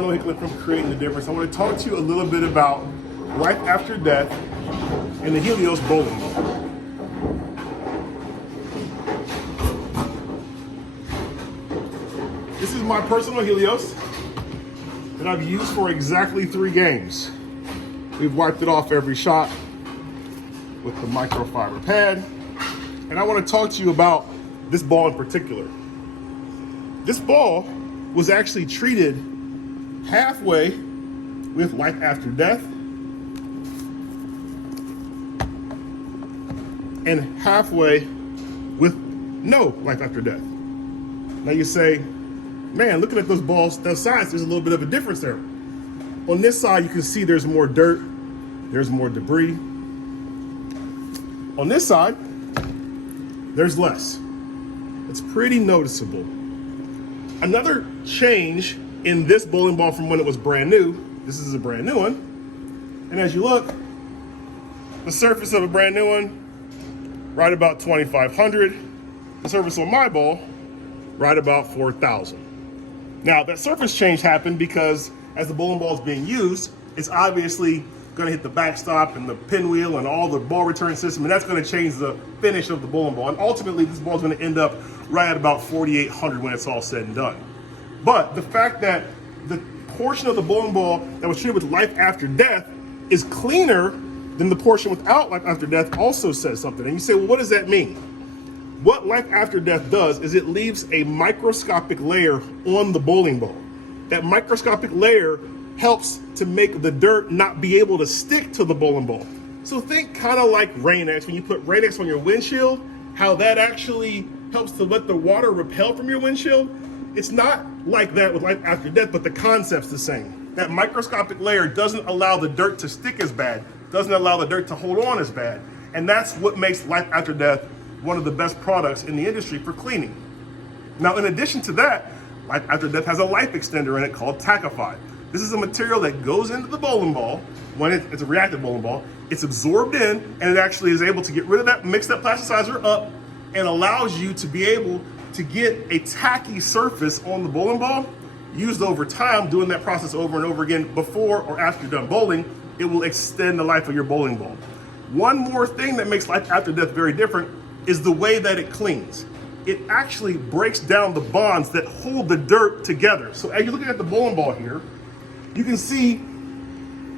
Ronald Hicklin from Creating the Difference. I want to talk to you a little bit about life after death and the Helios bowling ball. This is my personal Helios that I've used for exactly 3 games. We've wiped it off every shot with the microfiber pad. And I want to talk to you about this ball in particular. This ball was actually treated halfway with life after death and halfway with no life after death. Now you say, man, looking at those balls, those sides, there's a little bit of a difference there. On this side, you can see there's more dirt, there's more debris. On this side, there's less. It's pretty noticeable. Another change in this bowling ball from when it was brand new, this is a brand new one, and as you look, the surface of a brand new one, right about 2,500. The surface on my ball, right about 4,000. Now that surface change happened because as the bowling ball is being used, it's obviously going to hit the backstop and the pinwheel and all the ball return system, and that's going to change the finish of the bowling ball. And ultimately, this ball is going to end up right at about 4,800 when it's all said and done. But the fact that the portion of the bowling ball that was treated with life after death is cleaner than the portion without life after death also says something. And you say, well, what does that mean? What life after death does is it leaves a microscopic layer on the bowling ball. That microscopic layer helps to make the dirt not be able to stick to the bowling ball. So think kind of like Rain-X. When you put Rain-X on your windshield, how that actually helps to let the water repel from your windshield. It's not like that with life after death, but the concept's the same. That microscopic layer doesn't allow the dirt to stick as bad, doesn't allow the dirt to hold on as bad. And that's what makes life after death one of the best products in the industry for cleaning. Now, in addition to that, life after death has a life extender in it called Tacify. This is a material that goes into the bowling ball when it's a reactive bowling ball. It's absorbed in, and it actually is able to get rid of that, mix that plasticizer up, and allows you to be able to get a tacky surface on the bowling ball. Used over time, doing that process over and over again before or after you're done bowling, it will extend the life of your bowling ball. One more thing that makes life after death very different is the way that it cleans. It actually breaks down the bonds that hold the dirt together. So as you're looking at the bowling ball here, you can see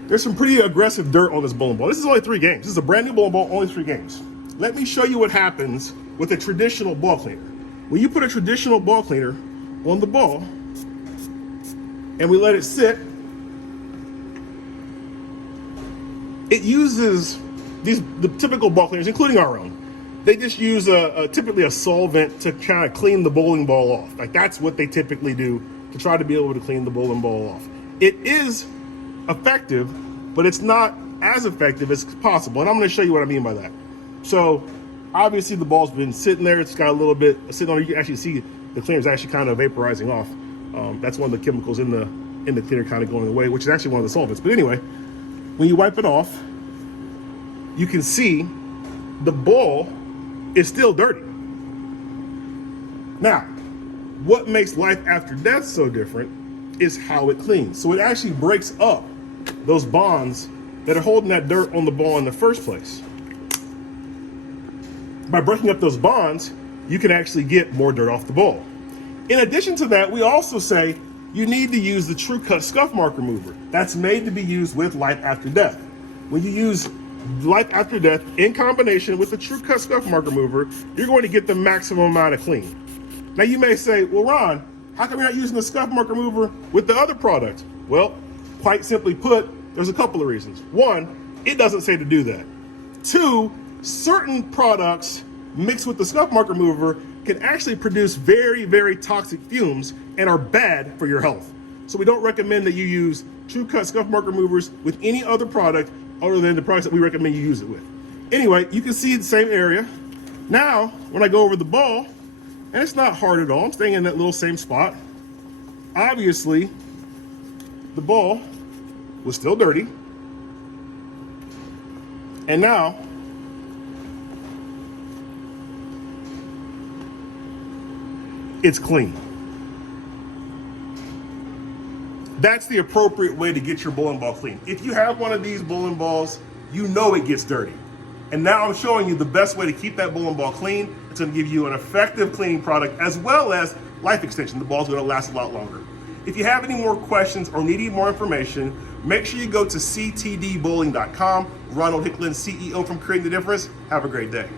there's some pretty aggressive dirt on this bowling ball. This is only 3 games. This is a brand new bowling ball, only 3 games. Let me show you what happens with a traditional ball cleaner. When you put a traditional ball cleaner on the ball and we let it sit, it uses the typical ball cleaners, including our own. They just use typically a solvent to kind of clean the bowling ball off. Like that's what they typically do to try to be able to clean the bowling ball off. It is effective, but it's not as effective as possible. And I'm going to show you what I mean by that. So obviously the ball's been sitting there. It's got a little bit sitting on it. You can actually see the cleaner is actually kind of vaporizing off. That's one of the chemicals in the cleaner kind of going away, which is actually one of the solvents. But anyway, when you wipe it off, you can see the ball is still dirty. Now, what makes life after death so different is how it cleans. So it actually breaks up those bonds that are holding that dirt on the ball in the first place. By breaking up those bonds, you can actually get more dirt off the ball. In addition to that, we also say you need to use the TrueCut scuff mark remover. That's made to be used with life after death. When you use life after death in combination with the TrueCut scuff mark remover, you're going to get the maximum amount of clean. Now you may say, well, Ron, how come you're not using the scuff mark remover with the other product? Well, quite simply put, there's a couple of reasons. 1, it doesn't say to do that. 2, certain products mixed with the scuff mark remover can actually produce very, very toxic fumes and are bad for your health. So we don't recommend that you use TrueCut scuff mark removers with any other product other than the products that we recommend you use it with. Anyway, you can see the same area. Now, when I go over the ball, and it's not hard at all, I'm staying in that little same spot. Obviously, the ball was still dirty. And now, it's clean. That's the appropriate way to get your bowling ball clean. If you have one of these bowling balls, you know it gets dirty. And now I'm showing you the best way to keep that bowling ball clean. It's gonna give you an effective cleaning product as well as life extension. The ball's gonna last a lot longer. If you have any more questions or need any more information, make sure you go to ctdbowling.com. Ronald Hicklin, CEO from Creating the Difference. Have a great day.